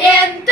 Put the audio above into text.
and